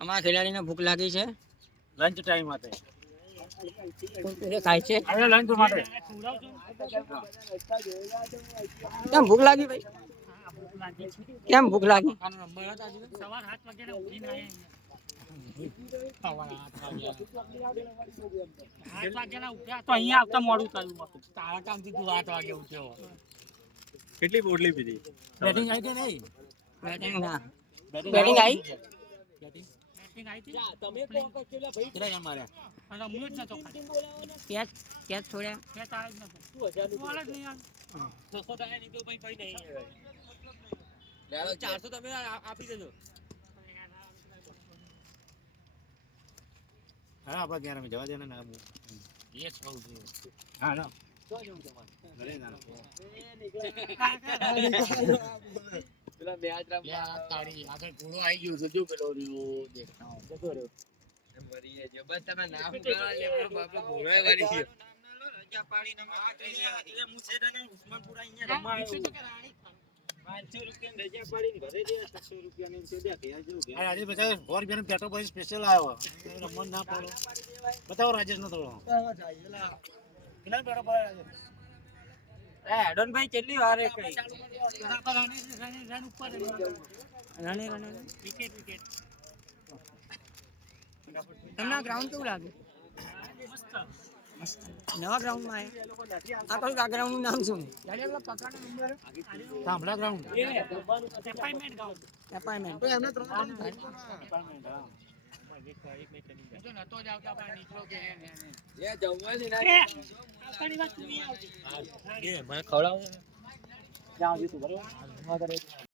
અમારા ખેલાડીને ભૂખ લાગી છે લંચ ટાઈમ માટે ખાય છે હવે લંચ માટે કેમ ભૂખ લાગી ભાઈ કેમ ભૂખ લાગી સવાર 7 વાગે ઉઠીને અહીંયા આવતા મોડું થયું તારા કામથી તું 8 વાગે ઉઠ્યો કેટલી બોટલી પીધી બેટિંગ આવી કે નહીં બેટિંગ ના બેટિંગ આવી બેટિંગ આવી તમે પ્લેન કેટલા ભાઈ કેટલા રન માર્યા અને હું જ નતો કેચ કેચ છોડ્યા કેચ આવે જ નતો 2000 બોલ જ નહીં આ 600 થાય નહીં તો ભાઈ કઈ નહીં લેલો 400 તમે આપી દેજો હા આપણે ગયા અમે જવા દેને ના એ જ કહું છું હા ના તો જવું તમારે ઘરે ના પેલા બે આજ તારી આગળ ઘોડો આવી ગયો છે જો પેલો રહ્યો દેખાવ જતો રહ્યો મરીએ જો બસ તમે નામ કરો લે બાપો ઘોડો વાળી છે રજા પાડી નમે એટલે હું છેડને ઉસ્માનપુરા અહીંયા રમવા આવ્યો છું કે રાણી 500 રૂપિયા રજા પાડીને ઘરે જે 600 રૂપિયા ને સોદ્યા કે આજો કે આજે બધા ફોર બેન પેટો પર સ્પેશિયલ આવ્યો રમવા ના પાડો બતાવો રાજેશ નો થોડો કેટલા પેટો પર એ એડન ભાઈ કેટલી વાર એ કઈ રન ઉપર રણે વિકેટ તમને ગ્રાઉન્ડ કેવું લાગે મસ્ત નવા ગ્રાઉન્ડ માં આ કયું આ ગ્રાઉન્ડ નું નામ શું સાંભળા ગ્રાઉન્ડ એપાર્ટમેન્ટ ગ્રાઉન્ડ એપાર્ટમેન્ટ તો એમને 3 એપાર્ટમેન્ટ હા જો નતો જ આવતા આપણે નીકળો કે એ જમવાની ના આની વાત તું આવતી એ મને ખવડાવ જાવ તું બરોબર